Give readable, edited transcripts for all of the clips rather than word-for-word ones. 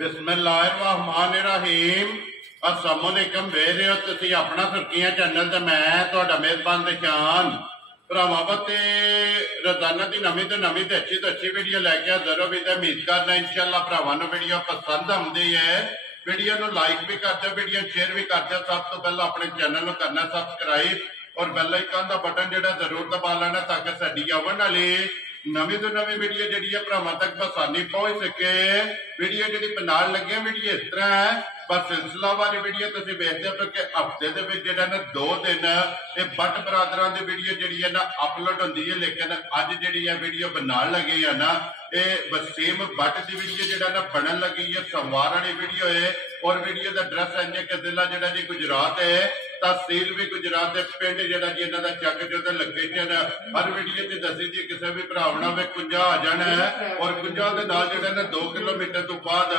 बिस्मिल्लाहिर्रहमानिर्रहीम। अस्सलाम वालेकुम। वेख रहे हो तुसीं अपना सुर्खियां चैनल ते मैं तुहाडा मेज़बान ते शान भरावां ते रोजाना की नवीं तो अच्छी वीडियो लैके हाज़र हो। उम्मीद करना इंशाअल्लाह भरावां नूं वीडियो पसंद आउंदी है। वीडियो नूं लाइक भी कर दो, वीडियो शेयर भी कर दो। सब तो पहले अपने चैनल नूं करना सबसक्राइब और बेल आइकन का बटन जिहड़ा जरूर दबा लेना ताकि साडी आउण वाली नवी तो नवी वीडियो जी भरावां तक आसानी पहुंच सके। वीडियो जी बनान लगे वीडियो इस तरह है, पर सिलसिलावार वीडियो तुसीं वेखदे हो कि हफ्ते दे विच जिहड़ा ना 2 दिन ये बट बरादरां दी वीडियो जिहड़ी है ना अपलोड होंदी है। लेकिन अज जिहड़ी है वीडियो बनान लगे है ना ये वसीम बट की वीडियो जिहड़ा ना बनन लगी है, सोमवार वाली वीडियो है। और वीडियो का एड्रैस है कि जिला जिहड़ा जी गुजरात है, तहसील भी गुजरात है, पिंड जिहड़ा जी इन्हां दा चक जो लोकेशन हर वीडियो च दसी दी किसी भी भरा वे कुंजा आ जाना है। और कुंजा के नाल जिहड़ा ना 2 किलोमीटर तो बाद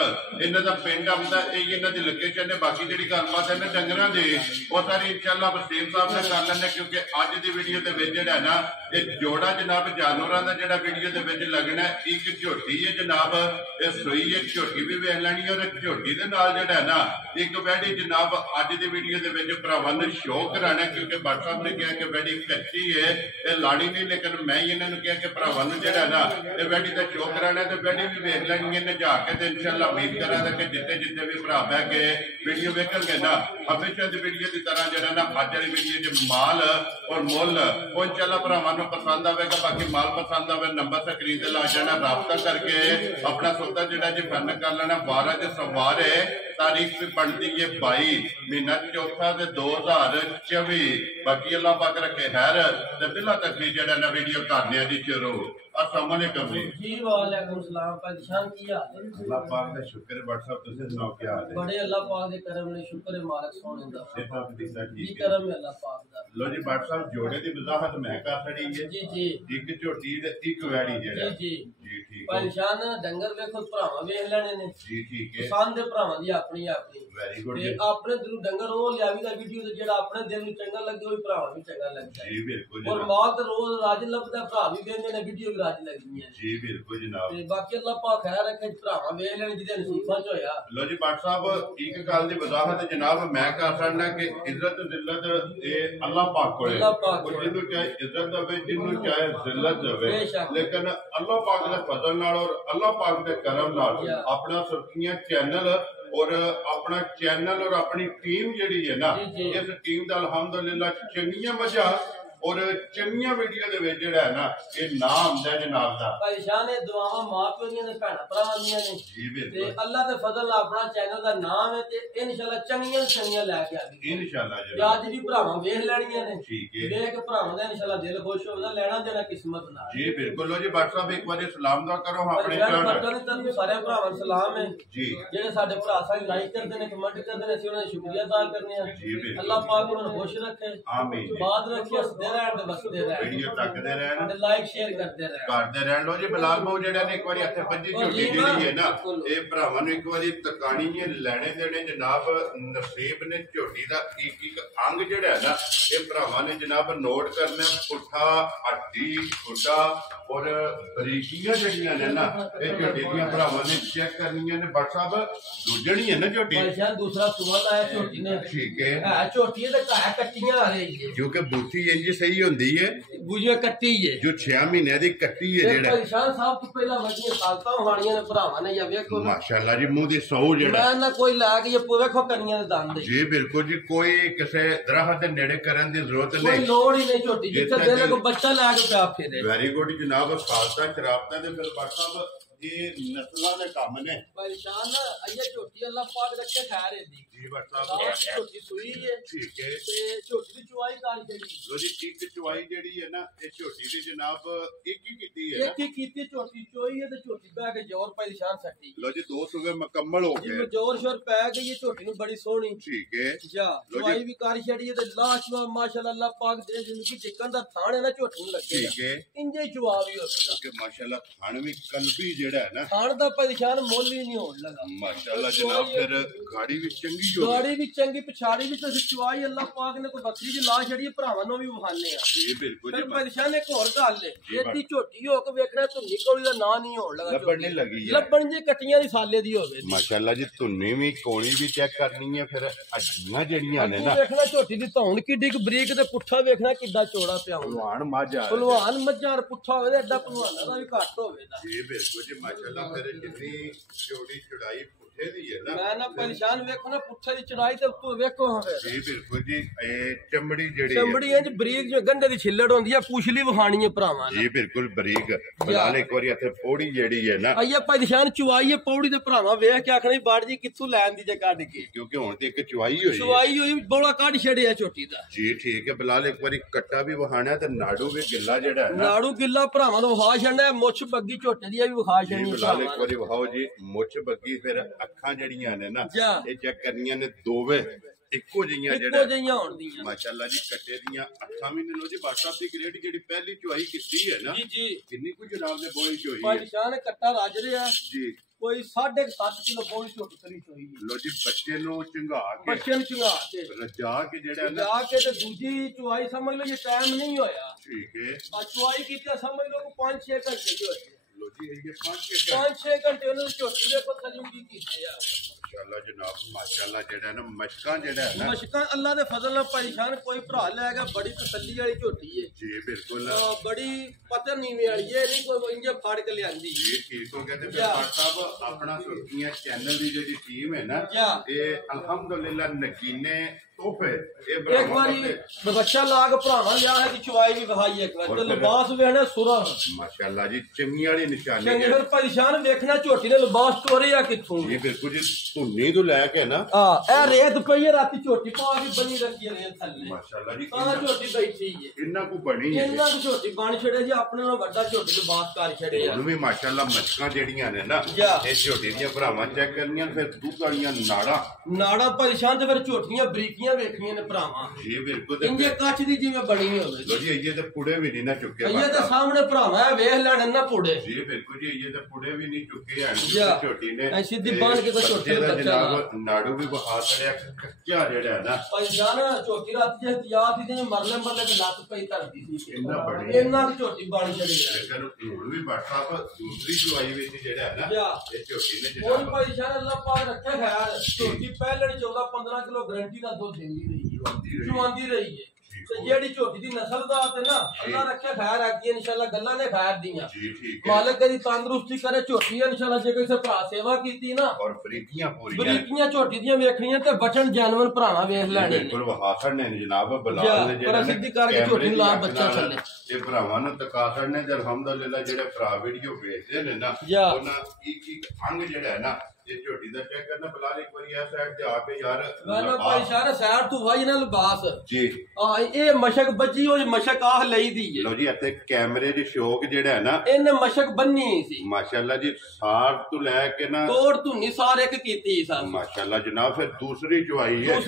इन्हां दा पिंड आउंदा, यही इन्हां दी लोकेशन है। बाकी जिहड़ी गलबात है ना डंगरां दी वो सारी इंशाअल्लाह वसीम साहब ने कर लैंदे, क्योंकि अज दी वीडियो दे विच जिहड़ा ना ये जोड़ा जनाब जानवरां दा जिहड़ा वीडियो दे विच लगना है। एक झोटी है जनाब, ये सूई है, झोटी भी वेख लैनी है। और झोटी दे नाल जिहड़ा है ना एक वैडी जनाब अज दी वीडियो दे विच भरावां शो कराना, क्योंकि भट्ट साहब ने कहा कि वैडी कच्ची है, ये लाड़ी नहीं। लेकिन मैं इन्होंने कहा कि भरावां जो ना ये वैडी का शो कराना, तो वैडी भी वेख लेंगे नजा के। तो इंशाअल्लाह उम्मीद करा कि जिते जिते भी भरा बह के वीडियो वेखेंगे ना हमेशा की वीडियो की तरह जो ना अज वाली वीडियो च माल और मुल वो इंशाअल्लाह भरावां पसंद आएगा। बाकी माल पसंद आए नंबर स्क्रीन से ला जाना, राबता करके अपना सौदा जो जी फन कर लेना। 12 जो सोमवार है, तारीख भी बनती है 22 महीना चौथा 2024। बाकी अल्लाह पाक रखे खैर ते बिला तक जेड़ा ना वीडियो करने जी शुरू। अस्सलाम वालेकुम जी। वालेकुम सलाम। परेशान की हाल है? अल्लाह पाक का शुक्र है। व्हाट्सएप तुझे सुनाओ क्या हाल है? बड़े अल्लाह पाक दे करम ने शुक्र है मालिक सोने दा। सेहत दिखदा जी ठीक है, करम है अल्लाह पाक दा। लो जी व्हाट्सएप जोड़े दी वजाहत मैं कर छड़ी है। जी जी एक झोटी ते एक वैड़ी जेड़ा जी जी ठीक है। परेशान डंगर वेखो भरावां वेख लेने ने जी ठीक है, पसंद दे भरावां दी अपनी अपनी वेरी गुड ते जी। अपने दिल डंगर ओ लियावी दा वीडियो ते जेड़ा अपने दिल नु चंगा लगे ओही भरावां नु चंगा लगदा है। जी बिल्कुल और जनाब, माल ते रोज राज लभदा, भरा भी वेंदे ने वीडियो भी राज लगदी है। जी बिल्कुल जनाब। ते बाकी अल्लाह पाक खैर रखे भरावां वेख लेने जिदे नसीबां च होया। लो जी भट्ट साहब एक गल की वजाहत जनाब मैं कर सकना कि इज्जत जिल्लत ये अल्लाह पाक को अल्लाह पाक कोल जिन्हों चाहे इज्जत दवे, जिन्हों चाहे जिल्लत दवे। बेशक। लेकिन अल्लाह पाक के फजल नाल और अल्लाह पाक के करम नाल अपना सुर्खियां चैनल और अपना चैनल और अपनी टीम जिहड़ी है ना, जी। इस टीम का अल्हम्दुलिल्लाह चंगियां वजह और चंगियां वीडियो दे विच जिहड़ा है ना ये नाम आंदा जनाब दा। परेशान है दुआवां मां प्यो दियां ने, भैणां भरावां दियां ने। जी ते बिल्कुल अल्लाह दे फजल नाल अपना चैनल दा नाम है ते इंशाअल्लाह चंगियां चंगियां लैके आगे इंशाअल्लाह ते जनाब। अज भी भरावां वेख लैणियां ने। ठीक है वेख भरावां दा इंशाअल्लाह दिल खुश होवदा, लेना देना किस्मत नाल। जी बिल्कुल। लो जी भट्ट साहब एक बार सलाम दा करो अपने परेशान चैनल बच्चों दी तरफ सारे भरावां नूं सलाम है। जी जेड़े साडे भरा साडी लाइक करदे ने, कमेंट करदे ने, असीं उन्हां दा शुक्रिया अदा करने आ। जी बिल्कुल। अल्लाह पाक उन्हां नूं खुश रखे, आमीन जी। बात रखे, हसदे रहण ते बसदे रहण वीडियो तकदे रहन, ते लाइक शेयर करदे रहण। करदे रहन। लो जी बिलाल भाऊ जेड़ा ने एक बार इत्थे पंजी झोटी जेड़ी है ना ये भरावां नूं एक बार तकानी है लेने देने जनाब। नसीब ने झोटी दा एक एक अंग जेड़ा है ना ये भरावां ने जनाब नोट करना, पुट्ठा हड्डी खुटा और बरीकियां जड़ियां ने ना ये झोटी दियां भरावां ने चेक करनियां ने। भट्ट साहब दूजणी है ना झोटी? परेशान दूसरा सुबह आया झोटी ने। ठीक है, है झोटी है ते घाह कट्टियां आ रही है, जो कि बूथी इंज सही होंदी है, बुझिया कट्टी है जो 6 महीने दी कट्टी है जेड़ा। परेशान साहब तू पहला वजिया सालता हानियां ने भरावां ने, या वेखो माशाअल्लाह जी मुंह दी सौ जेड़ा मैं ना कोई ला के ये वेखो कनियां दे दंद जी बिल्कुल जी। कोई किसी दरख्त दे नेड़े करन दी जरूरत कोई नहीं, लोड़ ही नहीं। झोटी जिथे दिल को बच्चा ला के प्या फेरे। वेरी गुड जनाब। खालसा शराबता दे फिर भट्ट साहब ये नस्लां दे काम ने। परेशान अइया झोटी अल्लाह पाक रखे खैर है दी जी भट्ट साहब झोटी सुई है ठीक है। ते झोटी दी चुवाई कारी चली लो जी एक चुवाई जेड़ी है ना ये झोटी दी जनाब एक ही कीती है ना। एक ही कीती झोटी चोई है ते झोटी पै के जोर परेशान सटी। लो जी 2 सुबह मुकम्मल हो जी गए। जोर शोर पै गई है झोटी नु बड़ी सोहनी। ठीक है, जा चुवाई भी कारी छड़ी है ते लाशवा माशाल्लाह अल्लाह पाक दे जिंदगी चिकन दा थाने ना झोटी नु लगे। ठीक है, इंजे चुवा भी होता कि माशाल्लाह थान भी कलबी ਜਿਹੜਾ ਹੈ ਨਾ ਖਾਣ ਦਾ ਪਰੇਸ਼ਾਨ ਮੁੱਲ ਹੀ ਨਹੀਂ ਹੋਣ ਲੱਗਾ ਮਾਸ਼ਾਅੱਲਾ ਜਨਾਬ ਫਿਰ ਗਾੜੀ ਵੀ ਚੰਗੀ ਹੋ ਗਾੜੀ ਵੀ ਚੰਗੀ ਪਿਛਾੜੀ ਵੀ ਤੇ ਚੁਆਈ ਅੱਲਾਹ ਪਾਕ ਨੇ ਕੋਈ ਬੱਕਰੀ ਦੀ ਲਾ ਛੜੀ ਭਰਾਵਾਂ ਨੂੰ ਵੀ ਵਿਖਾਣੇ ਆ ਜੀ ਬਿਲਕੁਲ ਫਿਰ ਪਰੇਸ਼ਾਨ ਇੱਕ ਹੋਰ ਗੱਲ ਹੈ ਇਹਦੀ ਝੋਟੀ ਹੋ ਕੇ ਵੇਖਣਾ ਧੁੰਨੀ ਕੋਲੀ ਦਾ ਨਾਂ ਨਹੀਂ ਹੋਣ ਲੱਗਾ ਲੱਭਣ ਨਹੀਂ ਲੱਗੀ ਹੈ ਲੱਭਣ ਜੀ ਕੱਟੀਆਂ ਦੀ ਸਾਲੇ ਦੀ ਹੋਵੇ ਮਾਸ਼ਾਅੱਲਾ ਜੀ ਧੁੰਨੀ ਵੀ ਕੋਲੀ ਵੀ ਚੈੱਕ ਕਰਨੀ ਹੈ ਫਿਰ ਅੱਡੀਆਂ ਜਿਹੜੀਆਂ ਨੇ ਨਾ ਵੇਖਣਾ ਝੋਟੀ ਦੀ ਧੌਣ ਕਿੱਡੀ ਕੁ ਬਰੀਕ ਤੇ ਪੁੱਠਾ ਵੇਖਣਾ ਕਿੱਡਾ ਚੌੜਾ ਪਿਆ ਹੁੰਦਾ ਭਲਵਾਨ ਮਾਝਾ ਭਲਵਾਨ ਮੱਝਾਂ ਪੁੱਠਾ ਹੋਵੇ ਤੇ ਐਡਾ ਭਲਵਾਨਾਂ ਦਾ ਵੀ ਘੱਟ ਹੋਵੇ ਦਾ ਜੀ ਬਿਲਕੁਲ ਜੀ ਮਾਸ਼ਾਅੱਲਾ ਫਿਰ ਜਿੰਨੀ ਚੌੜੀ ਚੜਾਈ ਪੁੱਠੇ ਦੀ ਹੈ ਨਾ ਮੈਂ ਨਾ ਪਰੇਸ਼ਾਨ ਵੇਖੋ ਨਾ ਪੁੱਠੇ ਦੀ ਚੜਾਈ ਤੇ ਉੱਤੋਂ ਵੇਖੋ ਹਾਂ ਫਿਰ ਜੀ ਬਿਲਕੁਲ ਜੀ ਇਹ ਚਮੜੀ ਜਿਹੜੀ ਚਮੜੀ ਇੰਜ ਬਰੀਕ ਜੋ ਗੰਢੇ ਦੀ ਛਿੱਲੜ ਹੁੰਦੀ ਆ ਪੁਛਲੀ ਵਿਖਾਣੀ ਹੈ ਭਰਾਵਾਂ ਨੇ ਜੀ ਬਿਲਕੁਲ ਬਰੀਕ ਬਲਾਲ ਇੱਕ ਵਾਰੀ ਇੱਥੇ ਪੌੜੀ ਜਿਹੜੀ ਹੈ ਨਾ ਆਈਏ ਪਰੇਸ਼ਾਨ ਚੁਆਈ ਹੈ ਪੌੜੀ ਦੇ ਭਰਾਵਾਂ ਵੇਖ ਕੇ ਆਖਣੀ ਬਾੜ ਜੀ ਕਿੱਥੋਂ ਲੈਣ ਦੀ ਜੇ ਕੱਢ ਕੇ ਕਿਉਂਕਿ ਹੁਣ ਤੇ ਇੱਕ ਚੁਆਈ ਹੋਈ ਹੈ ਚੁਆਈ ਹੋਈ ਬੋਲਾ ਕੱਢ ਛੜਿਆ ਝੋਟੀ ਦਾ ਜੀ ਠੀਕ ਹੈ ਬਲਾਲ ਇੱਕ ਵਾਰੀ ਕੱਟਾ ਵੀ ਵਹਾਣਾ ਤੇ ਨਾੜੂ ਵੀ ਗਿੱਲਾ ਜਿਹੜਾ ਹੈ ਨਾ ਨਾੜੂ ਗਿੱਲਾ ਭਰਾਵਾਂ ਨੂੰ ਵਿਖਾ ਛੜਨਾ ਮੁੱਛ ਬੱਗੀ ਝੋਟੇ ਦੀ ਵੀ ਵਿਖਾ ਜੀ ਛੜਨੀ ਬਲਾਲ ਇੱਕ ਵਾਰੀ ਵਹਾਓ ਜੀ ਮੁੱਛ ਬੱਗੀ ਫਿਰ ਅੱਖਾਂ ਜਿਹੜੀਆਂ ਨੇ ਨਾ ਇਹ ਚੈੱਕ ਕਰਨੀਆਂ ਨੇ ਦੋਵੇਂ ਇੱਕੋ ਜਿਹੀਆਂ ਇੱਕੋ ਜਿਹੀਆਂ ਹੋਣਦੀਆਂ ਮਾਸ਼ਾਅੱਲਾ ਜੀ ਕੱਟੇ ਦੀਆਂ ਅੱਖਾਂ ਵੀ ਨੇ ਲੋ ਜੀ ਬਾਦਸ਼ਾਹ ਦੀ ਗ੍ਰੇਡ ਜਿਹੜੀ ਪਹਿਲੀ ਚੁਆਈ ਕੀਤੀ ਹੈ ਨਾ ਜੀ ਜੀ ਕਿੰਨੀ ਕੁ ਜਨਾਬ ਨੇ ਬੋਈ ਚੋਈ ਹੈ ਪਰੇਸ਼ਾਨ ਕੱਟਾ ਰੱਜ ਰਿਹਾ ਜੀ ਕੋਈ 7.5 ਕਿਲੋ ਬੋਲੀ ਝੋਟੀ ਕਰੀ ਚੋਈ ਹੈ ਲੋ ਜੀ ਬੱਚੇ ਨੂੰ ਚੰਗਾ ਕੇ ਬੱਚੇ ਨੂੰ ਚੁਗਾ ਕੇ ਰਜਾ ਕੇ ਜਿਹੜਾ ਨਾ ਜਾ ਕੇ ਤੇ ਦੂਜੀ ਚੁਆਈ ਸਮਝ ਲਓ ਇਹ ਟਾਈਮ ਨਹੀਂ ਹੋਇਆ ਠੀਕ ਹੈ ਆ ਚੁਆਈ ਕੀਤੀ ਸਮਝ ਲਓ ਕੋ 5-6 ਘੰਟੇ ਹੀ ਹੋਏ ਲੋ ਜੀ ਇਹ 5-6 5-6 ਘੰਟੇ ਉਹਨਾਂ ਨੇ ਝੋਟੀ ਦੇ ਕੋਲ ਤਜਰਬੇ ਕੀਤੇ ਆ ਮਾਸ਼ਾਅੱਲਾ ਜਨਾਬ ਮਾਸ਼ਾਅੱਲਾ ਜਿਹੜਾ ਨਾ ਮਸ਼ਕਾਂ ਜਿਹੜਾ ਹੈ ਨਾ ਮਸ਼ਕਾਂ ਅੱਲਾ ਦੇ ਫਜ਼ਲ ਨਾਲ ਪਰੇਸ਼ਾਨ ਕੋਈ ਭਰਾ ਲੈ ਗਿਆ ਬੜੀ ਤਸੱਲੀ ਵਾਲੀ ਝੋਟੀ ਏ ਜੀ ਬਿਲਕੁਲ ਬੜੀ ਪਤਰ ਨੀਵੇਂ ਵਾਲੀ ਏ ਨਹੀਂ ਕੋਈ ਇੰਜੇ ਫਾੜ ਕੇ ਲਿਆਂਦੀ ਜੀ ਠੀਕ ਹੋ ਗਿਆ ਤੇ ਫਿਰ ਸਾਹਿਬ ਆਪਣਾ ਸੁਰਖੀਆਂ ਚੈਨਲ ਦੀ ਜਿਹੜੀ ਟੀਮ ਹੈ ਨਾ ਇਹ ਅਲਹਮਦੁਲਿਲਾ ਨਗੀਨੇ ਤੋਹਫੇ ਇਹ ਇੱਕ ਵਾਰੀ ਬੱਚਾ ਲਾਗ ਭਰਾਵਾਂ ਲਿਆ ਹੈ ਕਿ ਚੁਆਈ ਵੀ ਵਿਖਾਈ ਇੱਕ ਵਾਰ ਤੇ ਲਿਬਾਸ ਵੇਖਣਾ ਸੁਰਾ ਮਾਸ਼ਾਅੱਲਾ ਜੀ ਚੰਗੀ ਵਾਲੀ ਨਿਸ਼ਾਨੀ ਚੰਗੇ ਫਿਰ ਪਰੇਸ਼ਾਨ ਵੇਖਣਾ ਝੋਟੀ ਦੇ ਲਿਬਾਸ ਤੋਰੇ ਆ ਕਿੱਥੋਂ ਜੀ ਬਿਲਕੁਲ ਜੀ ਧੁੰਨੀ ਤੋਂ ਲੈ ਕੇ ਨਾ ਇਹ ਰੇਤ ਪਈ ਹੈ ਰਾਤੀ ਝੋਟੀ ਪਾ ਕੇ ਬਣੀ ਰੱਖੀ ਹੈ ਰੇਤ ਥੱਲੇ ਮਾਸ਼ਾਅੱਲਾ ਜੀ ਤਾਂ ਝੋਟੀ ਬੈਠੀ ਹੈ ਇੰਨਾ ਕੁ ਬਣੀ ਹੈ ਇੰਨਾ ਕੁ ਝੋਟੀ ਬਣ ਛੜੇ ਜੀ ਆਪਣੇ ਨਾਲ ਵੱਡਾ ਝੋਟੀ ਲਿਬਾਸ ਕਰ ਛੜੇ ਆ ਉਹਨੂੰ ਵੀ ਮਾਸ਼ਾਅੱਲਾ ਮੱਛਕਾਂ ਜਿਹੜੀਆਂ ਨੇ ਨਾ ਇਹ ਝੋਟੀ ਦੀਆਂ ਭਰਾਵਾਂ ਚੈੱਕ ਕਰਨੀਆਂ ਫਿਰ ਦੁੱਧ ਵਾਲੀਆਂ ਨਾੜਾਂ ਪਰੇਸ਼ਾਨ ਤੇ ਫਿਰ ਝੋਟੀਆਂ ਬਰੀਕੀਆਂ ਵੇਖਣੀਆਂ ਨੇ ਭਰਾਵਾਂ ਜੀ ਬਿਲਕੁਲ ਇੰਜੇ ਕੱਚ ਦੀ ਜਿਵੇਂ ਬਣੀ ਹੋਵੇ ਲੋ ਜੀ ਇਹ ਤੇ ਪੁੜੇ ਵੀ ਨਹੀਂ ਨਾ ਚੁੱਕੇ ਇਹ ਤਾਂ ਸਾਹਮਣੇ ਭਰਾਵਾਂ ਵੇਖ ਲੈਣ ਨਾ ਪੁੜੇ ਜੀ ਬਿਲਕੁਲ ਜੀ ਇਹ ਤਾਂ ਪੁੜੇ ਵੀ ਨਹੀਂ ਚੁੱਕੇ ਹਨ ਝੋਟੀ ਨੇ ਐ ਸਿੱਧੀ ਬਾਣ ਕੇ ਤਾਂ ਝੋਟੀ ਦਾ ਜਨਾਬ ਨਾੜੂ ਵੀ ਬਹਾ ਛੜਿਆ ਕੱਚਾ ਜਿਹੜਾ ਹੈ ਨਾ ਪਰੇਸ਼ਾਨ ਝੋਟੀ ਰਾਤ ਜੇ ਯਾਦ ਦੀ ਮਰਲੇ ਤੇ ਲੱਤ ਪਈ ਧਰਦੀ ਸੀ ਇੰਨਾ ਝੋਟੀ ਬਣ ਛੜੀ ਲੇਕਿਨ ਹੁਣ ਵੀ ਬਾਟਾ ਦੂਸਰੀ ਚੁਆਈ ਵਿੱਚ ਜਿਹੜਾ ਹੈ ਨਾ ਇਹ ਝੋਟੀ ਨੇ ਕੋਈ ਪਰੇਸ਼ਾਨ ਅੱਲਾਹ ਪਾਕ ਰੱਖੇ ਖੈਰ ਝੋਟੀ ਪਹਿਲੇ 14-15 ਕਿਲੋ ਗਰੰਟੀ ਦਾ ਦੁੱਧ ਦਿੰਦੀ ਰਹੀ ਚੁਆਂਦੀ ਰਹੀ ਹੈ ਤੇ ਜਿਹੜੀ ਝੋਟੀ ਦੀ ਨਸਲ ਦਾ ਤੇ ਨਾ ਅੱਲਾਹ ਰੱਖੇ ਖੈਰ ਆਗੀ ਇਨਸ਼ਾਅੱਲਾ ਗੱਲਾਂ ਨੇ ਖੈਰ ਦੀਆਂ ਜੀ ਠੀਕ ਹੈ ਮਾਲਕ ਦੀ ਤੰਦਰੁਸਤੀ ਕਰੇ ਝੋਟੀ ਇਨਸ਼ਾਅੱਲਾ ਜੇ ਕਿਸੇ ਭਰਾ ਸੇਵਾ ਕੀਤੀ ਨਾ ਔਰ ਬਰੀਕੀਆਂ ਝੋਟੀ ਦੀਆਂ ਵੇਖਣੀਆਂ ਤੇ ਬਚਨ ਜਾਨਵਰ ਭਰਾਵਾਂ ਵੇਖ ਲੈਣੇ ਬਿਲਕੁਲ ਵਹਾਸਣ ਨੇ ਜਨਾਬ ਬਲਾਲ ਨੇ ਜਿਹੜਾ ਸਿੱਧੀ ਕਰਕੇ ਝੋਟੀ ਲਾ ਬੱਚਾ ਥੱਲੇ ਇਹ ਭਰਾਵਾਂ ਨੂੰ ਤਕਾਸੜ ਨੇ ਤੇ ਅਲਹਮਦੁਲਿਲਾ ਜਿਹੜੇ ਭਰਾ ਵੀਡੀਓ ਭੇਜਦੇ ਨੇ ਨਾ ਉਹਨਾਂ ਇੱਕ ਅੰਗ ਜਿਹੜਾ ਹੈ ਨਾ ਇਹ ਝੋਟੀ ਦਾ ਚੈੱਕ ਕਰਨਾ ਬਲਾਲ ਇੱਕ ਵਾਰੀ ਆ ਸਾਈਡ ਤੇ ਆ ਕੇ ਯਾਰ ਮੈਂ ਭਾਈ ਸ਼ਾਹ ਸਾਈਡ ਤੋਂ ਵਾਈ ਨਾ ਲਿਬਾਸ ਜੀ ਇਹ ਮਸ਼ਕ ਬੱਜੀ ਉਹ ਮਸ਼ਕ ਆਹ ਲਈ ਦੀ ਹੈ ਲੋ ਜੀ ਇੱਥੇ ਕੈਮਰੇ ਦੀ ਸ਼ੌਕ ਜਿਹੜਾ ਹੈ ਨਾ ਇਹਨੇ ਮਸ਼ਕ ਬੰਨੀ ਸੀ ਮਾਸ਼ਾਅੱਲਾ ਜੀ ਸਾਰ ਤੋਂ ਲੈ ਕੇ ਨਾ ਤੋੜ ਧੁੰਨੀ ਸਾਰੇ ਇੱਕ ਕੀਤੀ ਸਾ ਮਾਸ਼ਾਅੱਲਾ ਜਨਾਬ ਫਿਰ ਦੂਸਰੀ ਚੁਆਈ ਹੈ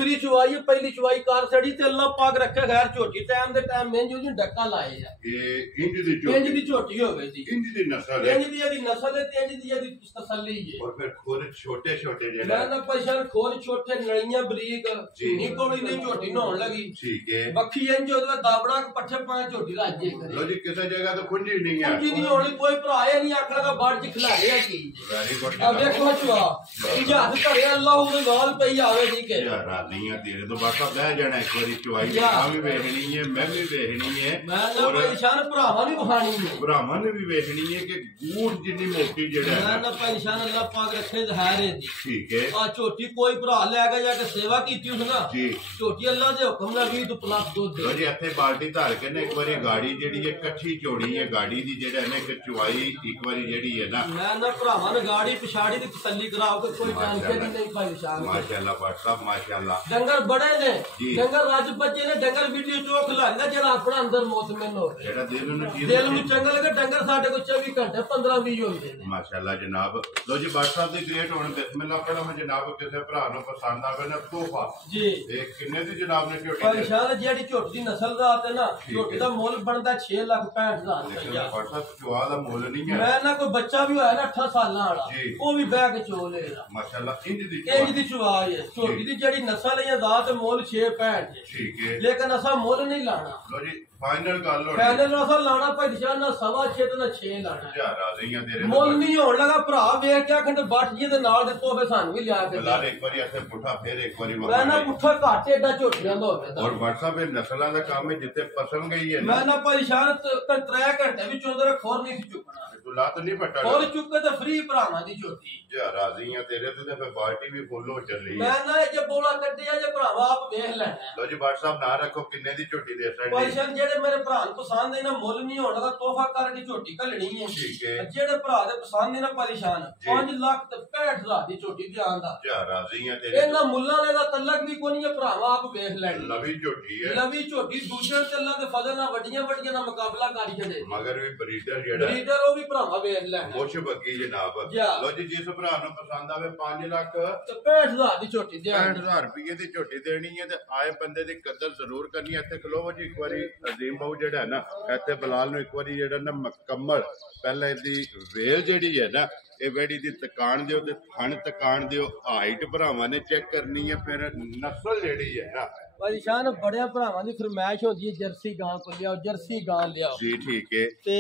ਪਹਿਲੀ ਚੁਆਈ ਕਾਰ ਸੜੀ ਤੇ ਅੱਲਾਹ ਪਾਕ ਰੱਖੇ ਖੈਰ ਝੋਟੀ ਟਾਈਮ ਦੇ ਟਾਈਮ ਮੈਂ ਜੀ ਡੱਕਾ ਲਾਏ ਆ ਇਹ ਇੰਜ ਦੀ ਝੋਟੀ ਹੋਵੇ ਜੀ ਇੰਜ ਦੀ ਨਸਲ ਹੈ ਇੰਜ ਦੀ ਇਹਦੀ ਨਸਲ ਹੈ ਤੇ ਇੰਜ ਦੀ ਇਹਦੀ ਤਸੱਲੀ ਹੈ ਔਰ ਫਿਰ ਖੋਲ ਛੋਟੇ ਜਿਹੜਾ ਮੈਂ ਨਾ ਪਛਾਣ ਖੋਲ ਛੋਟੇ ਨਲੀਆਂ ਬਰੀਕ ਨੀ ਕੋਲੀ ਨਹੀਂ ਝੋਟੀ ਨਹਾਉਣ ਲੱਗੀ ਠੀਕ ਹੈ ਬੱਖੀ ਇੰਜ ਉਹਦਾ ਦਾਬੜਾ ਪੱਠੇ ਪਾ ਝੋਟੀ ਰਾਜੇ ਕਰੇ ਲੋ ਜੀ ਕਿਸੇ ਜਗ੍ਹਾ ਤੋਂ ਖੁੰਝੀ ਨਹੀਂ ਹੈ ਖੁੰਝੀ ਨਹੀਂ ਹੋਣੀ ਕੋਈ ਭਰਾ ਇਹ ਨਹੀਂ ਆਖ ਲਗਾ ਬਾੜ ਚ ਖਿਲਾ ਰਿਹਾ ਕੀ ਵੈਰੀ ਗੁੱਡ ਆ ਵੇਖੋ ਚੁਆ ਇਜਾਜ਼ਤ ਕਰੇ ਅੱਲਾਹ ਉਹਦੇ ਗਾਲ ਪਈ ਆਵੇ ਜੀ ਕੇ ਯਾਰ ਰਾਨੀਆਂ ਤੇਰੇ ਤੋਂ ਬਾਅਦ ਬਹਿ ਜਾਣਾ ਇੱਕ ਵਾਰੀ ਚੁਆਈ ਆ ਵੀ ਵੇਖਣੀ ਹੈ ਮੈਂ ਵੀ ਵੇਖਣੀ ਹੈ ਮੈਂ ਨਾ ਪਛਾਣ ਭਰਾਵਾਂ ਨੂੰ ਵਿਖਾਣੀ ਹੈ ਭਰਾਵਾਂ ਨੇ ਵੀ ਵੇਖਣੀ ਹੈ ਕਿ ਗੂੜ ਜਿੰਨੀ ਮੋਟੀ ਜਿਹੜਾ ਮੈਂ ਨਾ ਪਛਾਣ ਅੱਲਾਹ ਪਾਕ ਰੱਖੇ ਜ਼ਹਿਰੇ ਦੀ ਠੀਕ ਹੈ ਆ ਝੋਟੀ ਕੋਈ ਭਰਾ ਲੈ ਕੇ ਜਾ ਕੇ ਸੇਵਾ ਕੀਤੀ ਉਸ ਨਾ ਜੀ ਝੋਟੀ ਅੱਲਾਹ ਦੇ ਹੁਕਮ ਨਾਲ 20 ਤੋਂ ਪਲੱਸ ਦੁੱਧ ਦੇ ਜੀ ਇੱਥੇ ਬਾਲਟੀ ਧਾਰ ਕੇ ਨਾ ਇੱਕ ਵਾਰੀ ਗਾੜੀ ਜਿਹੜੀ ਹੈ ਇਕੱਠੀ ਚੋੜੀ ਹੈ ਗਾੜੀ ਦੀ ਜਿਹੜਾ ਨਾ ਇੱਕ ਚੁਆਈ ਇੱਕ ਵਾਰੀ ਜਿਹੜੀ ਹੈ ਨਾ ਮੈਂ ਨਾ ਭਰਾਵਾਂ ਨੂੰ ਗਾੜੀ ਪਿਛਾੜੀ ਦੀ ਤਸੱਲੀ ਕਰਾਓ ਕਿ ਕੋਈ ਟੈਨਸ਼ਨ ਨਹੀਂ ਭਾਈ ਸ਼ਾਨ ਮਾਸ਼ਾਅੱਲਾ ਸਾਹਿਬ ਮਾਸ਼ਾਅੱਲਾ ਡੰਗਰ ਬੜੇ ਨੇ ਡੰਗਰ ਰੱਜ ਬੱਚੇ ਨੇ ਡੰਗਰ ਵੀਡੀਓ ਚੋਖ ਲਾਂਦਾ ਜਿਹੜਾ ਆਪਣਾ ਅੰਦਰ ਮੋਤਮਿਨ ਹੋਵੇ ਜਿਹੜਾ ਦਿਲ ਨੂੰ ਚੰਗਾ ਲੱਗੇ ਡੰਗਰ ਸਾਡੇ ਕੋਲ 24 ਘੰਟੇ 15-20 ਹੁੰਦੇ ਨੇ ਮਾਸ਼ਾਅੱਲਾ ਜਨਾਬ ਲੋ ਜੀ ਬਾਦਸ਼ਾਹ ਦੀ ਰੇਟ ਹੁਣ ਬਿਸਮਿल्लाह ਪੜ੍ਹਾ ਮੈਂ ਜਨਾਬ ਕਿਸੇ ਭਰਾ ਨੂੰ ਪਸੰਦ ਆਵੇ ਨਾ ਤੋਹਫਾ ਜੀ ਇਹ ਕਿੰਨੇ ਦੀ ਜਨਾਬ ਨੇ ਝੋਟੀ ਪਰ ਸ਼ਾਹ ਜਿਹੜੀ ਝੋਟੀ ਦੀ ਨਸਲ ਦਾ ਤੇ ਨਾ ਝੋਟੀ ਦਾ ਮੁੱਲ ਬਣਦਾ 6,65,000 ਰੁਪਇਆ WhatsApp ਚੁਆ ਦਾ ਮੁੱਲ ਨਹੀਂ ਹੈ ਮੈਂ ਨਾ ਕੋਈ ਬੱਚਾ ਵੀ ਹੋਇਆ ਨਾ 8 ਸਾਲਾਂ ਵਾਲਾ ਉਹ ਵੀ ਬਹਿ ਕੇ ਚੋ ਲੇਗਾ ਮਾਸ਼ਾਅੱਲਾ ਇੰਜ ਦੀ ਚੁਆ ਹੈ ਝੋਟੀ ਦੀ ਜਿਹੜੀ ਨਸਲ ਹੈ ਦਾ ਤੇ ਮੁੱਲ 6,65 ਠੀਕ ਹੈ ਲੇਕਿਨ ਅਸਾਂ ਮੁੱਲ ਨਹੀਂ ਲਾਣਾ ਲੋ ਜੀ ਫਾਈਨਲ ਗੱਲ ਹੋ ਫਾਈਨਲ ਅਸਾਂ ਲਾਣਾ ਭਾਈ ਸ਼ਾਹ ਨਾ 6.5 ਤੇ ਨਾ 6 ਲਾਣਾ ਯਾਰ ਆ ਰਹੀਆਂ ਤੇਰੇ ਮੁੱਲ ਨਹੀਂ ਹੋਣ ਲੱਗਾ ਭਰਾ ਵੇਖ ਕੇ ਆਖਣ ਬੱਟ ਜੀ ਦੇ ਨਾਲ ਦੇ ਤੋਹਫੇ ਸਾਨੂੰ ਵੀ ਲਿਆ ਕੇ ਲਾਲ ਇੱਕ ਵਾਰੀ ਇੱਥੇ ਪੁੱਠਾ ਫੇਰ ਇੱਕ ਵਾਰੀ ਮੈਂ ਨਾ ਪੁੱਠਾ ਘੱਟ ਏਡਾ ਝੋਟੀਆਂ ਦਾ ਹੋਵੇ ਔਰ WhatsApp ਇਹ ਨਸਲਾਂ ਦਾ ਕੰਮ ਹੈ ਜਿੱਥੇ ਪਸੰਦ ਗਈ ਹੈ ਮੈਂ ਨਾ ਪਰੇਸ਼ਾਨ 3 ਘੰਟੇ ਵਿੱਚ ਉਹਦੇ ਖੋਰ ਨਹੀਂ ਚੁੱਕਣਾ ਤੂੰ ਲੱਤ ਨਹੀਂ ਪੱਟਣਾ ਖੋਰ ਚੁੱਕੇ ਤੇ ਫ੍ਰੀ ਭਰਾਵਾਂ ਦੀ ਝੋਟੀ ਯਾਰ ਰਾਜ਼ੀਆਂ ਤੇਰੇ ਤੇ ਫਿਰ ਪਾਰਟੀ ਵੀ ਫੁੱਲ ਹੋ ਚੱਲੀ ਮੈਂ ਨਾ ਜੇ ਬੋਲਾ ਕੱਢਿਆ ਜੇ ਭਰਾਵਾ ਆਪ ਵੇਖ ਲੈਣਾ ਲੋ ਜੀ WhatsApp ਨਾ ਰੱਖੋ ਕਿੰਨੇ ਦੀ ਝੋਟੀ ਦੇ ਸਕਦੇ ਪਰੇਸ਼ਾਨ ਜਿਹੜੇ ਮੇਰੇ ਭਰਾ ਨੂੰ ਪਸੰਦ ਹੈ ਨਾ ਮੁੱਲ ਨਹੀਂ ਹੋਣ ਲੱਗਾ ਤੋਹਫਾ ਕਰਕੇ ਝੋਟੀ ਘੱਲਣੀ ਹੈ ਠੀਕ ਹੈ ਜਿਹੜੇ ਭਰਾ ਦੇ ਪਸੰਦ ਹੈ ਨਾ ਪਰੇਸ਼ਾਨ 5 ਲੱਖ ਤੇ 65,000 ਦੀ ਝੋਟੀ ਦੇ ਆਂਦਾ ਯਾਰ ਰਾਜ਼ੀਆਂ ਤੇਰੇ ਇਹਨਾਂ ਮੁੱਲਾਂ ਨੇ ਦਾ ਤਲਕ ਵੀ ਕੋਈ ਨਹੀਂ ਹੈ ਭਰਾਵਾ ਆਪ ਵੇਖ ਲੈਣੀ ਲਵੀ ਝੋਟੀ ਹੈ ਲਵੀ ਝੋਟੀ ਦੂਜੇ ਚੱਲਾਂ ਦੇ ਫਜ਼ਲ ਨਾਲ ਵੱਡੀਆਂ ਵੱਡੀਆਂ ਦਾ ਮੁਕਾਬਲਾ ਕਰੀ ਜਾਂਦੇ ਮਗਰ ਵੀ ਬਰੀਡਰ ਜਿਹੜਾ ਬਰੀਡਰ ਉਹ ਵੀ ਭਰਾਵਾ ਵੇਖ ਲੈਣਾ ਮੁੱਛ ਬੱਗੀ ਜਨਾਬ ਲੋ ਜੀ ਜਿਸ ਭਰਾ ਨੂੰ ਪਸੰਦ ਆਵੇ 5 ਲੱਖ ਤੇ 65,000 ਦੀ ਝੋਟੀ ਦੇ 65,000 ਰੁਪਏ ਦੀ ਝੋਟੀ ਦੇਣੀ ਹੈ ਤੇ ਆਏ ਬੰਦੇ ਦੀ ਕਦਰ ਜ਼ਰੂਰ ਕਰਨੀ ਹੈ। ਇੱਥੇ ਖਲੋਵੋ ਜੀ ਇੱਕ ਵਾਰੀ ਅਜ਼ੀਮ ਬਾਊ ਜਿਹੜਾ ਨਾ ਇੱਥੇ ਬਲਾਲ ਨੂੰ ਇੱਕ ਵਾਰੀ ਜਿਹੜਾ ਨਾ ਮੁਕੰਮਲ ਪਹਿਲਾਂ ਇਹਦੀ ਵੇਲ ਜਿਹੜੀ ਹੈ ਨਾ ਇਹ ਵੈੜੀ ਦੀ ਤਕਾਣ ਦਿਓ ਤੇ ਥਣ ਤਕਾਣ ਦਿਓ ਹਾਈਟ ਭਰਾਵਾਂ ਨੇ ਚੈੱਕ ਕਰਨੀ ਹੈ ਫਿਰ ਨਸਲ ਜਿਹੜੀ ਹੈ ਨਾ ਭਾਈ ਸ਼ਾਨ ਬੜਿਆ ਭਰਾਵਾਂ ਦੀ ਫਰਮਾਇਸ਼ ਹੁੰਦੀ ਹੈ ਜਰਸੀ ਗਾਂ ਕੋ ਲਿਆਓ ਜਰਸੀ ਗਾਂ ਲਿਆਓ ਜੀ ਠੀਕ ਹੈ ਤੇ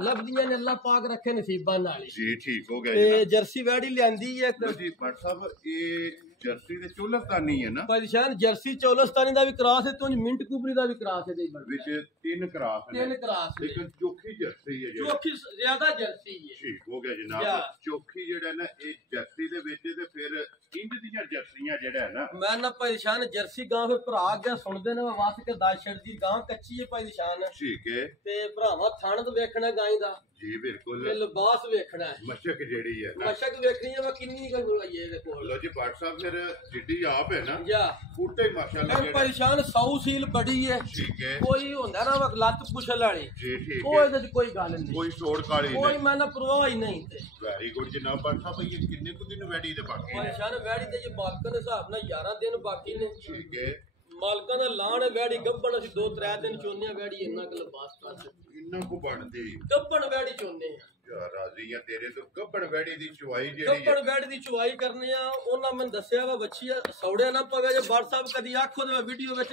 ਲੱਭਦੀਆਂ ਨੇ ਅੱਲਾਹ ਪਾਕ ਰੱਖੇ ਨਸੀਬਾਂ ਨਾਲ ਜੀ ਠੀਕ ਹੋ ਗਿਆ ਤੇ ਜਰਸੀ ਵੈੜੀ ਲਿਆਂਦੀ ਹੈ ਜੀ ਭੱਟ ਸਾਹਿਬ ਇਹ ਜਰਸੀ ਦੇ ਚੋਲਸਤਾਨੀ ਹੈ ਨਾ ਭਾਈ ਸ਼ਾਨ ਜਰਸੀ ਚੋਲਸਤਾਨੀ ਦਾ ਵੀ ਕਰਾਸ ਹੈ ਤੁੰਜ ਮਿੰਟ ਕੁਬਰੀ ਦਾ ਵੀ ਕਰਾਸ ਹੈ ਵਿੱਚ 3 ਕਰਾਸ ਨੇ 3 ਕਰਾਸ ਲੇਕਿਨ ਚੋਖੀ ਜਰਸੀ ਹੈ ਜਿਹੜੀ ਚੋਖੀ ਜ਼ਿਆਦਾ ਜਰਸੀ ਹੈ ਠੀਕ ਹੋ ਗਿਆ ਜਨਾਬ ਚੋਖੀ ਜਿਹੜਾ ਨਾ ਇਹ ਜਰਸੀ ਦੇ ਵਿੱਚ ਤੇ ਫਿਰ ਇੰਜ ਦੀਆਂ ਜਰਸੀਆਂ ਜਿਹੜਾ ਹੈ ਨਾ ਮੈਂ ਨਾ ਪਰੇਸ਼ਾਨ ਜਰਸੀ ਗਾਂ ਫਿਰ ਭਰਾ ਗਿਆ ਸੁਣਦੇ ਨੇ ਵਾਸ ਕੇ ਦਾਸ਼ੜ ਦੀ ਗਾਂ ਕੱਚੀ ਹੈ ਪਰੇਸ਼ਾਨ ਠੀਕ ਹੈ ਤੇ ਭਰਾਵਾ ਥਣ ਤੇ ਵੇਖਣਾ ਗਾਂ ਦਾ ਜੀ ਬਿਲਕੁਲ ਤੇ ਲਿਬਾਸ ਵੇਖਣਾ ਹੈ ਮਸ਼ਕ ਜਿਹੜੀ ਹੈ ਨਾ ਮਸ਼ਕ ਵੇਖਣੀ ਹੈ ਵਾ ਕਿੰਨੀ ਕੁ ਆਈ ਹੈ ਇਹਦੇ ਕੋਲ ਲੋ ਜੀ WhatsApp ਫਿਰ ਜਿੱਡੀ ਆਪ ਹੈ ਨਾ ਜਾ ਬੂਟੇ ਮਾਸ਼ਾਅੱਲਾ ਇਹ ਪਰੇਸ਼ਾਨ 100 ਸੀਲ ਬੜੀ ਹੈ ਠੀਕ ਹੈ ਕੋਈ ਹੁੰਦਾ ਨਾ ਲੱਤ ਪੁਛਲ ਵਾਲੀ ਜੀ ਠੀਕ ਉਹ ਹੈ ਇਹਦੇ ਚ ਕੋਈ ਗੱਲ ਨਹੀਂ ਕੋਈ ਛੋੜ ਕਾਲੀ ਕੋਈ ਨਹੀਂ ਮੈਂ ਨਾ ਪਰਵਾਹ ਹੀ ਨਹੀਂ ਤੇ ਵੈਰੀ ਗੁੱਡ ਜਨਾਬ WhatsApp ਇਹ ਕਿੰਨੇ ਕੁ ਦਿਨ ਵੈੜੀ ਦੇ ਬਾਕੀ ਨੇ ਪਰੇਸ਼ਾਨ ਵੈੜੀ ਤੇ ਜੇ ਮਾਲਕਾਂ ਦੇ ਹਿਸਾਬ ਨਾਲ 11 ਦਿਨ ਬਾਕੀ ਨੇ ਠੀਕ ਹੈ ਮਾਲਕਾਂ ਦਾ ਲਾਣ ਵੈੜੀ ਗੱਬਣ ਅਸੀਂ 2-3 ਦਿਨ ਚੋਨਿਆ ਵੈੜੀ ਇੰਨਾ ਕੁ ਲਿਬਾਸ ਕਰ ਦਿੱਤੀ ਇੰਨਾ ਕੁ ਬਣਦੀ ਗੱਬਣ ਵੈੜੀ ਚੋਨੇ ਆ ਯਾਰ ਰਾਜ਼ੀ ਆ ਤੇਰੇ ਤੋਂ ਗੱਬੜ ਵੈੜੀ ਦੀ ਚੁਆਈ ਜਿਹੜੀ ਗੱਬਣ ਵੈੜੀ ਦੀ ਚੁਆਈ ਕਰਨੇ ਆ ਉਹਨਾਂ ਮੈਨੂੰ ਦੱਸਿਆ ਵਾ ਬੱਚੀ ਸੌੜਿਆ ਨਾ ਪਵੇ ਜੇ WhatsApp ਕਦੀ ਆਖੋ ਤੇ ਵੀਡੀਓ ਵਿੱਚ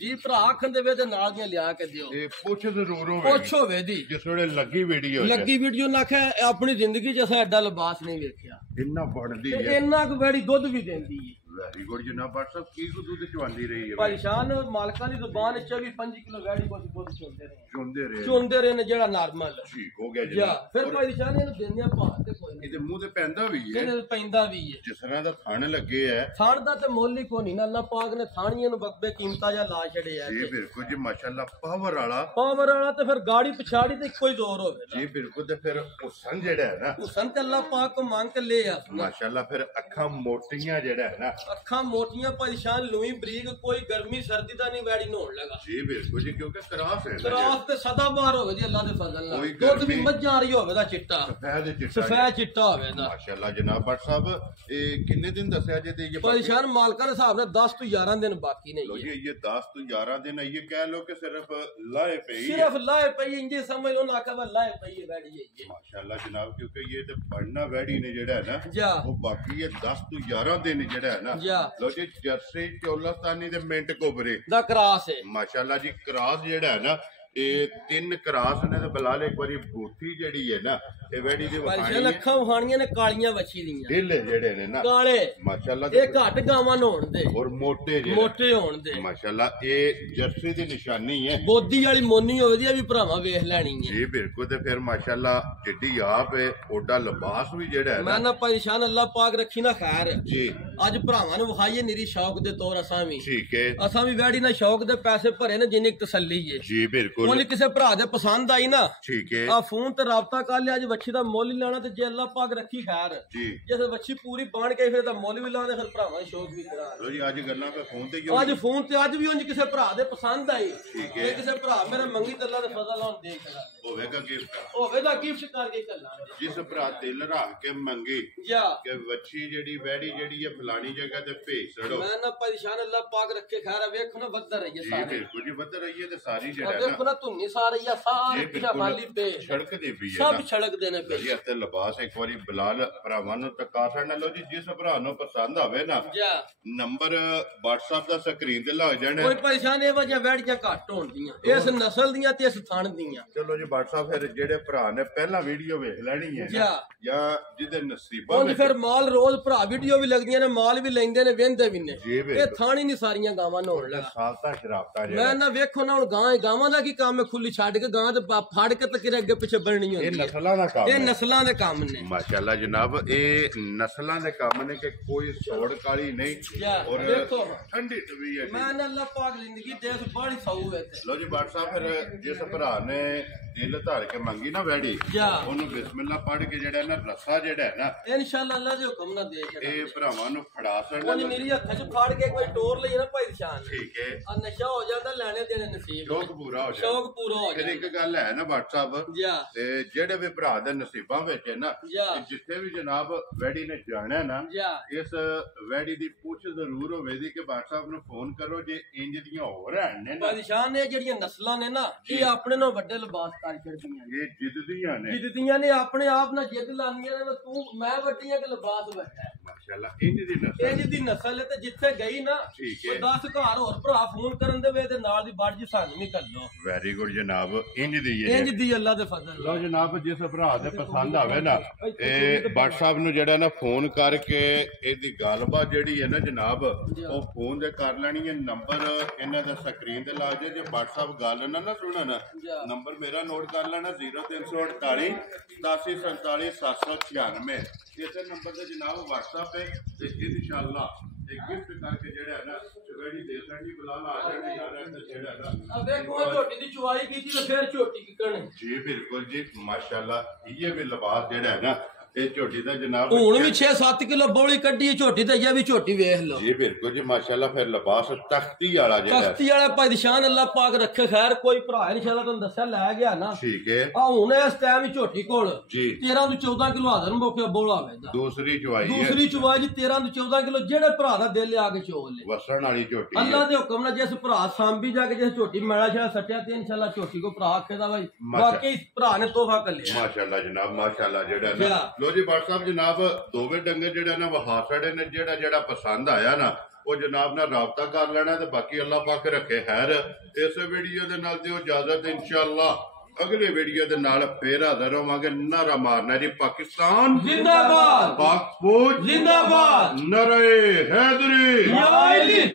ਜੀ ਭਰਾ ਆਖਣ ਦੇ ਵੇ ਤੇ ਨਾਲ ਦੀਆਂ ਲਿਆ ਕੇ ਦਿਓ ਇਹ ਪੁੱਛ ਜ਼ਰੂਰ ਹੋਵੇ ਪੁੱਛ ਹੋਵੇ ਦੀ ਜਿਸ ਵੇਲੇ ਲੱਗੀ ਵੀਡੀਓ ਲੱਗੀ ਵੀਡੀਓ ਨਾ ਆਖਿਆ ਆਪਣੀ ਜ਼ਿੰਦਗੀ 'ਚ ਅਸਾਂ ਐਡਾ ਲਿਬਾਸ ਨਹੀਂ ਵੇਖਿਆ ਇੰਨਾ ਬਣਦੀ ਤੇ ਹੈ ਇੰਨਾ ਕੁ ਵੈੜੀ ਦੁੱਧ ਵੀ ਦਿੰਦੀ ਹੈ ਵੈਰੀ ਗੁੱਡ ਜਨਾਬ WhatsApp ਕੀ ਕੁ ਦੁੱਧ ਚਵਾਉਂਦੀ ਰਹੀ ਹੈ ਪਰੇਸ਼ਾਨ ਮਾਲਕਾਂ ਦੀ ਜ਼ੁਬਾਨ 25 ਕਿਲੋ ਵੈੜੀ ਕੋਲ ਦੁੱਧ ਚੁੰਦੇ ਚੁੰਦੇ ਰਹੇ ਨੇ ਜਿਹੜਾ ਨਾਰਮਲ ਠੀਕ ਹੋ ਗਿਆ ਜਾ ਜਨਾਬ ਫਿਰ ਪਰੇਸ਼ਾਨ ਇਹਨੂੰ ਦਿੰਦੇ ਆ ਭਾਅ ਤੇ ਕੋਈ ਨਹੀਂ ਇਹਦੇ ਮੂੰਹ ਤੇ ਪੈਂਦਾ ਵੀ ਹੈ ਇਹਨੇ ਪੈਂਦਾ ਵੀ ਹੈ ਜਿਸ ਤਰ੍ਹਾਂ ਦਾ ਥਣ ਲੱਗੇ ਹੈ ਥਾਣ ਦਾ ਤੇ ਮੁੱਲ ਹੀ ਕੋਈ ਨਹੀਂ ਅੱਲਾਹ ਪਾਕ ਨੇ ਥਾਣੀਆਂ ਨੂੰ ਬਕਬੇ ਕੀਮਤਾਂ ਜਾਂ ਲਾ ਛੜਿਆ ਜੀ ਬਿਲਕੁਲ ਜੀ ਮਾਸ਼ਾਅੱਲਾ ਪਾਵਰ ਵਾਲਾ ਪਾਵਰ ਵਾਲਾ ਤੇ ਫਿਰ ਗਾੜੀ ਪਿਛਾੜੀ ਤੇ ਇੱਕੋ ਹੀ ਜ਼ੋਰ ਹੋਵੇ ਜੀ ਬਿਲਕੁਲ ਤੇ ਫਿਰ ਹੁਸਨ ਜਿਹੜਾ ਹੈ ਨਾ ਹੁਸਨ ਤੇ ਅੱਲਾਹ ਪਾਕ ਕੋ ਮੰਗ ਕੇ ਲੈ ਆ ਮਾਸ਼ਾਅੱਲਾ ਫਿਰ ਅੱਖਾਂ ਮੋਟੀਆਂ ਜਿਹੜਾ ਹੈ ਨਾ ਅੱਖਾਂ ਮੋਟੀਆਂ ਪਰੇਸ਼ਾਨ ਲੂਈ ਬਰੀਕ ਕੋਈ ਗਰਮੀ ਸਰਦੀ ਦਾ ਨਹੀਂ ਵੈੜੀ ਨਹਾਉਣ ਲਗਾ ਜੀ ਬਿਲਕੁਲ ਜੀ ਕਿਉਂਕਿ ਕਰਾਸ ਹੈ ਨਾ ਕਰਾਸ ਤੇ ਸਦਾ ਬਾਹਰ ਹੋਵੇ ਜੀ ਅੱਲਾਹ ਦੇ ਫਜ਼ਲ ਨਾਲ ਕੋਈ ਦੁੱਧ ਵੀ ਗਰਮੀ- ਮੱਝਾਂ ਵਾਲੀ ਹੋਵੇ ਦਾ ਚਿੱਟਾ ਸਫੈਦ ਚਿੱਟਾ ਸਫੈਦ ਚਿੱਟਾ ਹੋਵੇ ਦਾ ਮਾਸ਼ਾਅੱਲਾ ਜਨਾਬ ਭੱਟ ਸਾਹਿਬ ਇਹ ਕਿੰਨੇ ਦਿਨ ਦੱਸਿਆ ਜੇ ਤੇ ਇਹ ਪਰੇਸ਼ਾਨ ਮਾਲਕਾਂ ਦੇ ਹਿਸਾਬ ਨਾਲ 10 ਤੋਂ 11 ਦਿਨ ਬਾਕੀ ਨੇ ਲੋ ਜੀ ਇਹ 10 ਤੋਂ 11 ਦਿਨ ਇਹ ਕਹਿ ਲੋ ਕਿ ਸਿਰਫ ਲਾਏ ਪਈ ਹੈ ਸਿਰਫ ਲਾਏ ਪਈ ਇੰਜੇ ਸਮਝ ਲੋ ਨਾ ਕਹ ਲਾਏ ਪਈ ਵੈੜੀ ਹੈ ਮਾਸ਼ਾਅੱਲਾ ਜਨਾਬ ਕਿਉਂਕਿ ਇਹ ਤੇ ਪੜਨਾ ਵੈੜੀ ਨੇ ਜਿਹੜਾ ਹੈ ਨਾ ਜਾ ਉਹ ਬਾਕੀ ਇਹ 10 ਤੋਂ 11 ਦਿਨ ਜਿਹੜਾ ਹੈ ਨਾ ਜਾ ਲੋ ਜੀ ਜਰਸੀ ਚੋਲਸਤਾਨੀ ਦੇ ਮਿੰਟ ਕੋਬਰੇ ਦਾ ਕਰਾਸ ਹੈ ਮਾਸ਼ਾਅੱਲਾ ਜੀ ਕਰਾਸ ਜਿਹੜਾ ਹੈ ਨਾ ਇਹ 3 ਕਰਾਸ ਨੇ ਤੇ ਬਲਾਲ ਇੱਕ ਵਾਰੀ ਬੂਥੀ ਜਿਹੜੀ ਹੈ ਨਾ ਇਹ ਵੈੜੀ ਦੇ ਪਰੇਸ਼ਾਨ ਵਖਾਣੀ ਹੈ ਅੱਖਾਂ ਵਹਾਣੀਆਂ ਨੇ ਕਾਲੀਆਂ ਵੱਛੀ ਦੀਆਂ ਢਿੱਲੇ ਜਿਹੜੇ ਨੇ ਨਾ ਕਾਲੇ ਮਾਸ਼ਾਅੱਲਾ ਇਹ ਘੱਟ ਗਾਵਾਂ ਨਹਾਉਣ ਦੇ ਔਰ ਮੋਟੇ ਜਿਹੜੇ ਮੋਟੇ ਹੋਣ ਦੇ ਮਾਸ਼ਾਅੱਲਾ ਇਹ ਜਰਸੀ ਦੀ ਨਿਸ਼ਾਨੀ ਹੈ ਬੋਦੀ ਵਾਲੀ ਮੋਨੀ ਹੋਵੇ ਦੀ ਵੀ ਭਰਾਵਾਂ ਵੇਖ ਲੈਣੀ ਹੈ ਜੀ ਬਿਲਕੁਲ ਤੇ ਫਿਰ ਮਾਸ਼ਾਅੱਲਾ ਜਿੱਡੀ ਆਪ ਹੈ ਓਡਾ ਲਿਬਾਸ ਵੀ ਜਿਹੜਾ ਹੈ ਮੈਂ ਨਾ ਪਰੇਸ਼ਾਨ ਅੱਲਾਹ ਪਾਕ ਰੱਖੀ ਨਾ ਖੈਰ ਜੀ ਅੱਜ ਭਰਾਵਾਂ ਨੂੰ ਵਿਖਾਈਏ ਨਿਰੀ ਸ਼ੌਕ ਦੇ ਤੌਰ ਅਸਾਂ ਵੀ ਠੀਕ ਹੈ ਵੈੜੀ ਨਾਲ ਸ਼ੌਕ ਦੇ ਪੈਸੇ ਭਰੇ ਨੇ ਜਿੰਨੀ ਕੁ ਤਸੱਲੀ ਹੈ ਜੀ ਬਿਲਕੁਲ ਉਹਨੇ ਕਿਸੇ ਭਰਾ ਦੇ ਪਸੰਦ ਆਈ ਨਾ ਠੀਕ ਹੈ ਆ ਫੋਨ ਤੇ ਰਾਬਤਾ ਕਰ ਲਿਆ ਅੱਜ ਵੱਛੀ ਦਾ ਮੁੱਲ ਹੀ ਲੈਣਾ ਤੇ ਜੇ ਅੱਲਾ ਪਾਕ ਰੱਖੀ ਖੈਰ ਜੀ ਜੇ ਵੱਛੀ ਪੂਰੀ ਬਣ ਕੇ ਫਿਰ ਤਾਂ ਮੁੱਲ ਵੀ ਲਾਉਂਦੇ ਫਿਰ ਭਰਾਵਾਂ ਦੀ ਸ਼ੌਕ ਵੀ ਕਰਾ ਲੋ ਜੀ ਅੱਜ ਗੱਲਾਂ ਕੋ ਫੋਨ ਤੇ ਅੱਜ ਫੋਨ ਤੇ ਅੱਜ ਵੀ ਉਂਝ ਕਿਸੇ ਭਰਾ ਦੇ ਪਸੰਦ ਆਈ ਠੀਕ ਜੇ ਹੈ ਕਿਸੇ ਭਰਾ ਮੇਰੇ ਮੰਗੀ ਤੇ ਅੱਲਾ ਦੇ ਫਜ਼ਲ ਨਾਲ ਦੇਖ ਕਰਾ ਹੋਵੇਗਾ ਗਿਫਟ ਹੋਵੇਗਾ ਗਿਫਟ ਕਰਕੇ ਕੱਲਾਂਗੇ ਜਿਸ ਭਰਾ ਦਿਲ ਰੱਖ ਕੇ ਮੰਗੇ ਜਾ ਕਿ ਵੱਛੀ ਜਿਹੜੀ ਵੈੜੀ ਜਿਹੜੀ ਹੈ ਫਲਾਣੀ ਜਗ੍ਹਾ ਤੇ ਭੇਜ ਛੜੋ ਮੈਂ ਨਾ ਪਰੇਸ਼ਾਨ ਅੱਲਾ ਪਾਕ ਰੱਖੇ ਖੈਰ ਵੇਖੋ ਨਾ ਵੱਧ ਰਹੀ ਹੈ ਜੀ ਸਾਰੇ ਬਿਲਕੁਲ ਜੀ ਵੱਧ ਰਹੀ ਹੈ ਤੇ ਸਾਰੀ ਜਿਹੜਾ ਹੈ ਵੇਖੋ ਨਾ ਧੁੰਨੀ ਸਾਰੀ ਆ ਸਾਰੀ ਪਿਛਾ ਖਾਲੀ ਪੇ ਛੜਕਦੀ ਪਈ ਹੈ ਸਭ ਛੜਕਦੇ ਨੇ ਪੇ ਜੀ ਅਤੇ ਲਿਬਾਸ ਇੱਕ ਵਾਰੀ ਬਲਾਲ ਭਰਾਵਾਂ ਨੂੰ ਤਕਾ ਛੱਡਣਾ ਲਓ ਜੀ ਜਿਸ ਭਰਾ ਨੂੰ ਪਸੰਦ ਆਵੇ ਨਾ ਜਾ ਨੰਬਰ WhatsApp ਦਾ ਸਕਰੀਨ ਤੇ ਲਾ ਜਾਣਾ ਕੋਈ ਪਰੇਸ਼ਾਨ ਇਹ ਵਜ੍ਹਾ ਵੈੜੀਆਂ ਘੱਟ ਹੋਣਗੀਆਂ ਇਸ ਨਸਲ ਦੀਆਂ ਤੇ ਇਸ ਥਣ ਦੀਆਂ ਚਲੋ ਜੀ WhatsApp ਫਿਰ ਜਿਹੜੇ ਭਰਾ ਨੇ ਪਹਿਲਾਂ ਵੀਡੀਓ ਵੇਖ ਲੈਣੀ ਹੈ ਜਾ ਜਾਂ ਜਿਹਦੇ ਨਸੀਬਾਂ ਉਂਝ ਫਿਰ ਮਾਲ ਰੋਜ਼ ਭਰਾ ਵੀਡੀਓ ਵੀ ਲੱਗਦੀਆਂ ਨੇ ਮਾਲ ਵੀ ਲੈਂਦੇ ਨੇ ਵੇਂਦੇ ਵੀ ਨੇ ਜੀ ਇਹ ਥਾਣੀ ਨਹੀਂ ਸਾਰੀਆਂ ਗਾਵਾਂ ਨਹਾਉਣ ਲੱਗਾ ਸਾਲਤਾ ਸ਼ਰਾਬਤਾ ਮੈਂ ਜਿਹੜਾ ਨਾ ਵੇਖੋ ਨਾ ਹੁਣ ਗਾਵਾਂ ਦਾ ਕੀ ਕੰਮ ਹੈ ਖੁੱਲੀ ਛੱਡ ਕੇ ਗਾਂ ਤੇ ਫੜ ਕੇ ਤੇ ਕਿਰੇ ਅੱਗੇ ਪਿੱਛੇ ਬਣਨੀ ਇਹ ਹੁੰਦੀ ਹੈ ਨਸਲਾਂ ਦਾ ਕੰਮ ਇਹ ਹੈ ਨਸਲਾਂ ਦੇ ਕੰਮ ਨੇ ਮਾਸ਼ਾਅੱਲਾ ਜਨਾਬ ਇਹ ਨਸਲਾਂ ਦੇ ਕੰਮ ਨੇ ਕਿ ਕੋਈ ਸੋੜ ਕਾਲੀ ਨਹੀਂ ਜਾ ਔਰ ਦੇਖੋ ਠੰਡੀ ਤਵੀ ਹੈ ਮੈਂ ਨਾ ਅੱਲਾ ਪਾਕ ਜ਼ਿੰਦਗੀ ਦੇਖ ਬੜੀ ਸੌ ਹੈ ਤੇ ਲੋ ਜੀ WhatsApp ਫਿਰ ਜਿਸ ਭਰਾ ਨੇ ਦਿਲ ਧਾਰ ਕੇ ਮੰਗੀ ਨਾ ਵੈੜੀ ਜਾ ਉਹਨੂੰ ਬਿਸਮਿਲ੍ਲਾ ਪੜ੍ਹ ਕੇ ਜਿਹੜਾ ਨਾ ਰੱਸਾ ਜਿਹੜਾ ਹੈ ਨਾ ਇਨਸ਼ਾਅੱਲਾ ਅੱਲਾ ਦੇ ਹੁਕਮ ਨਾਲ ਦੇ ਛੱਡਾਂਗੇ ਇਹ ਭਰਾਵਾਂ ਨੂੰ ਫੜਾ ਉਹਨੇ ਸਕਦਾ ਮੇਰੀ ਹੱਥਾਂ 'ਚ ਫੜ ਕੇ ਕੋਈ ਟੋਰ ਲਈ ਨਾ ਭਾਈ ਸ਼ਾਨ ਠੀਕ ਹੈ ਆ ਨਸ਼ਾ ਹੋ ਜਾਂਦਾ ਲੈਣੇ ਦੇਣੇ ਨਸੀਬ ਸ਼ੌਕ ਪੂਰਾ ਹੋ ਜਾਏ ਸ਼ੌਕ ਪੂਰਾ ਹੋ ਫਿਰ ਜਾਂਦਾ ਇੱਕ ਗੱਲ ਹੈ ਨਾ WhatsApp ਜਾ ਤੇ ਜਿਹੜੇ ਵੀ ਭਰਾ ਦੇ ਨਸੀਬਾਂ ਵਿੱਚ ਹੈ ਨਾ ਜਾ ਕਿ ਜਿੱਥੇ ਵੀ ਜਨਾਬ ਵੈੜੀ ਨੇ ਜਾਣਾ ਨਾ ਜਾ ਇਸ ਵੈੜੀ ਦੀ ਪੁੱਛ ਜ਼ਰੂਰ ਹੋਵੇਗੀ ਕਿ WhatsApp ਨੂੰ ਫੋਨ ਕਰੋ ਜੇ ਇੰਜ ਦੀਆਂ ਹੋਰ ਹਨ ਨੇ ਨਾ ਬਾਦਸ਼ਾਹ ਨੇ ਜਿਹੜੀਆਂ ਨਸਲਾਂ ਨੇ ਨਾ ਇਹ ਆਪਣੇ ਨਾਲ ਵੱਡੇ ਲਿਬਾਸ ਕਰ ਛੱਡਦੀਆਂ ਨੇ ਇਹ ਜਿੱਦ ਦੀਆਂ ਨੇ ਜਿੱਦਦੀਆਂ ਨੇ ਆਪਣੇ ਆਪ ਨਾਲ ਜਿੱਦ ਲਾਉਂਦੀਆਂ ਨੇ ਤੂੰ ਮੈਂ ਵੱਡੀਆਂ ਕਿ ਲਿਬਾਸ ਵੱਡਾ ਹੈ ਮਾਸ਼ਾਅੱਲਾ ਇੰਜ ਦੀ ਨਸਲ ਇਹ ਜਿਹਦੀ ਨਸਲ ਹੈ ਤੇ ਜਿੱਥੇ ਗਈ ਨਾ ਠੀਕ ਹੈ। ਉਹ 10 ਘਰ ਹੋਰ ਭਰਾ ਫੋਨ ਕਰਨ ਦੇ ਵੇ ਤੇ ਨਾਲ ਦੀ ਬਾੜ ਜੀ ਸਾਨੂੰ ਵੀ ਕਰ ਲੋ ਵੈਰੀ ਗੁੱਡ ਜਨਾਬ ਇੰਜ ਦੀ ਹੈ ਇੰਜ ਦੀ ਅੱਲਾ ਦੇ ਫਜ਼ਲ ਲੋ ਜਨਾਬ ਜਿਸ ਭਰਾ ਦੇ ਪਸੰਦ ਆਵੇ ਨਾ ਇਹ WhatsApp ਨੂੰ ਜਿਹੜਾ ਨਾ ਫੋਨ ਕਰਕੇ ਇਹਦੀ ਗੱਲਬਾਤ ਜਿਹੜੀ ਹੈ ਨਾ ਜਨਾਬ ਉਹ ਫੋਨ ਤੇ ਕਰ ਲੈਣੀ ਹੈ ਨੰਬਰ ਇਹਨਾਂ ਦਾ ਸਕਰੀਨ ਤੇ ਲਾ ਜੇ WhatsApp ਗੱਲ ਨਾ ਸੁਣਨ ਨੰਬਰ ਮੇਰਾ ਨੋਟ ਕਰ ਲੈਣਾ 0348 8747 796 ਇਸੇ ਨੰਬਰ ਤੇ ਜਨਾਬ WhatsApp ਹੈ ਤੇ ਇਨਸ਼ਾਅੱਲਾ ਇੱਕ ਗਿਫਟ ਕਰਕੇ ਜਿਹੜਾ ਹੈ ਨਾ ਵੈੜੀ ਦੇ ਸਾਡੀ ਬੁਲਾਣਾ ਆ ਜਾਣਾ ਯਾਰ ਤੇ ਜਿਹੜਾ ਹੈ ਨਾ ਵੇਖੋ ਝੋਟੀ ਦੀ ਚੁਆਈ ਕੀਤੀ ਤੇ ਫਿਰ ਝੋਟੀ ਕਿਕਣ ਜੀ ਬਿਲਕੁਲ ਜੀ ਮਾਸ਼ਾਅੱਲਾ ਇਹ ਵੀ ਲਿਬਾਸ ਜਿਹੜਾ ਹੈ ਨਾ ਇਹ ਝੋਟੀ ਦਾ ਜਨਾਬ ਹੁਣ ਵੀ 6-7 ਕਿਲੋ ਬੋਲੀ ਕੱਢੀ ਝੋਟੀ ਤੇ ਇਹ ਵੀ ਝੋਟੀ ਵੇਖ ਲਓ ਜੀ ਬਿਲਕੁਲ ਜੀ ਮਾਸ਼ਾਅੱਲਾ ਫਿਰ ਲਿਬਾਸ ਤਖਤੀ ਵਾਲਾ ਜਿਹੜਾ ਤਖਤੀ ਵਾਲਾ ਪਾਦਸ਼ਾਹ ਅੱਲਾ ਪਾਕ ਰੱਖੇ ਖੈਰ ਕੋਈ ਭਰਾ ਇਨਸ਼ਾਅੱਲਾ ਤੁਹਾਨੂੰ ਦੱਸਿਆ ਲੈ ਗਿਆ ਨਾ ਠੀਕ ਹੈ ਆ ਹੁਣ ਇਸ ਟਾਈਮ ਹੀ ਝੋਟੀ ਕੋਲ ਜੀ 13 ਤੋਂ 14 ਕਿਲੋ ਹਾਜ਼ਰ ਮੋਕੇ ਬੋਲਾ ਹੋਵੇਗਾ ਦੂਸਰੀ ਚਵਾਈ ਹੈ ਦੂਸਰੀ ਚੁਵਾਈ ਜੀ 13 ਤੋਂ 14 ਕਿਲੋ ਜਿਹੜੇ ਭਰਾ ਦਾ ਦਿਲ ਆ ਕੇ ਚੋਲ ਲੈ ਵਸਣ ਵਾਲੀ ਝੋਟੀ ਅੱਲਾ ਦੇ ਹੁਕਮ ਨਾਲ ਜਿਸ ਭਰਾ ਸਾਂਭੀ ਜਾ ਕੇ ਜਿਸ ਝੋਟੀ ਮੈਲਾ ਛੜਾ ਸੱਟਿਆ ਤੇ ਇਨਸ਼ਾਅੱਲਾ ਝੋਟੀ ਕੋ ਭਰਾ ਆਖੇਦਾ ਬਾਈ ਵਾਕਈ ਭਰਾ ਨੇ ਤੋਹਫਾ ਕਰ ਲਿਆ ਮਾਸ਼ਾਅੱਲਾ ਜਨਾਬ ਮਾਸ਼ਾਅੱਲਾ ਜਿਹੜਾ ਨਾ ਲੋ ਜੀ WhatsApp ਜਨਾਬ ਦੋਵੇਂ ਡੰਗੇ ਜਿਹੜਾ ਨਾ ਵਹਾ ਛੜੇ ਨੇ ਜਿਹੜਾ ਪਸੰਦ ਆਇਆ ਨਾ ਉਹ ਜਨਾਬ ਨਾਲ ਰਾਬਤਾ ਕਰ ਲੈਣਾ ਤੇ ਬਾਕੀ ਅੱਲਾਹ ਪਾਕ ਰੱਖੇ ਖੈਰ ਇਸ ਵੀਡੀਓ ਦੇ ਨਾਲ ਦਿਓ ਇਜਾਜ਼ਤ ਇਨਸ਼ਾਅੱਲਾ ਅਗਲੇ ਵੀਡੀਓ ਦੇ ਨਾਲ ਫੇਰ ਹਾਜ਼ਰ ਹੋਵਾਂਗੇ ਨਾਰਾ ਮਾਰਨਾ ਜੀ ਪਾਕਿਸਤਾਨ ਜ਼ਿੰਦਾਬਾਦ ਪਾਕ ਫੌਜ ਜ਼ਿੰਦਾਬਾਦ ਨਰੇ ਹੈਦਰੀ ਯਾ ਅਲੀ